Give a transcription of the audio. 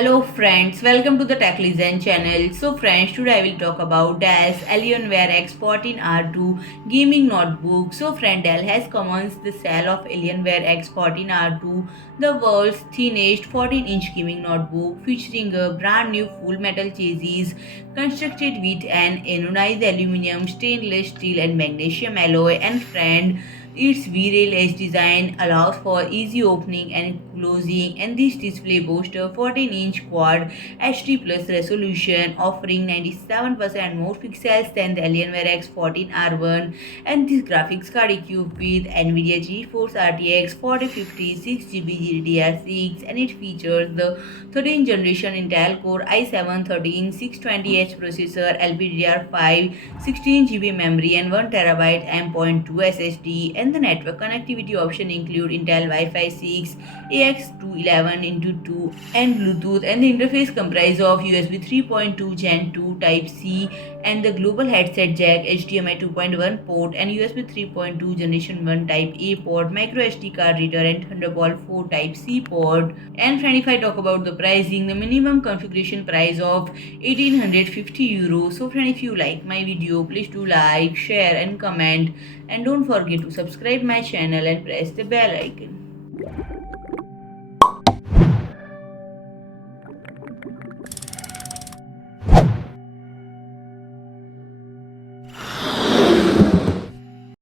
Hello friends, welcome to the Tech Listen channel. So friends, today I will talk about Dell's Alienware x14 R2 gaming notebook. So friend, Dell has commenced the sale of Alienware x14 R2, the world's thinnest 14-inch gaming notebook featuring a brand new full metal chassis constructed with an anodized aluminum, stainless steel and magnesium alloy. And friend, its V-Rail edge design allows for easy opening and closing, and this display boasts a 14-inch quad HD plus resolution offering 97% more pixels than the Alienware x14 R1, and this graphics card equipped with NVIDIA GeForce RTX 4050 6GB GDDR6, and it features the 13th generation Intel Core i7 13620H processor, LPDDR5, 16GB memory and 1TB M.2 SSD, and the network connectivity option include Intel Wi-Fi 6, AX211x2 and Bluetooth, and the interface comprises of USB 3.2 Gen 2 Type C and the global headset jack, HDMI 2.1 port and USB 3.2 Generation 1 Type A port, microSD card reader and Thunderbolt 4 Type C port. And friend, if I talk about the pricing, the minimum configuration price of 1850 euros. So friend, if you like my video, please do like, share and comment, and don't forget to subscribe my channel and press the bell icon.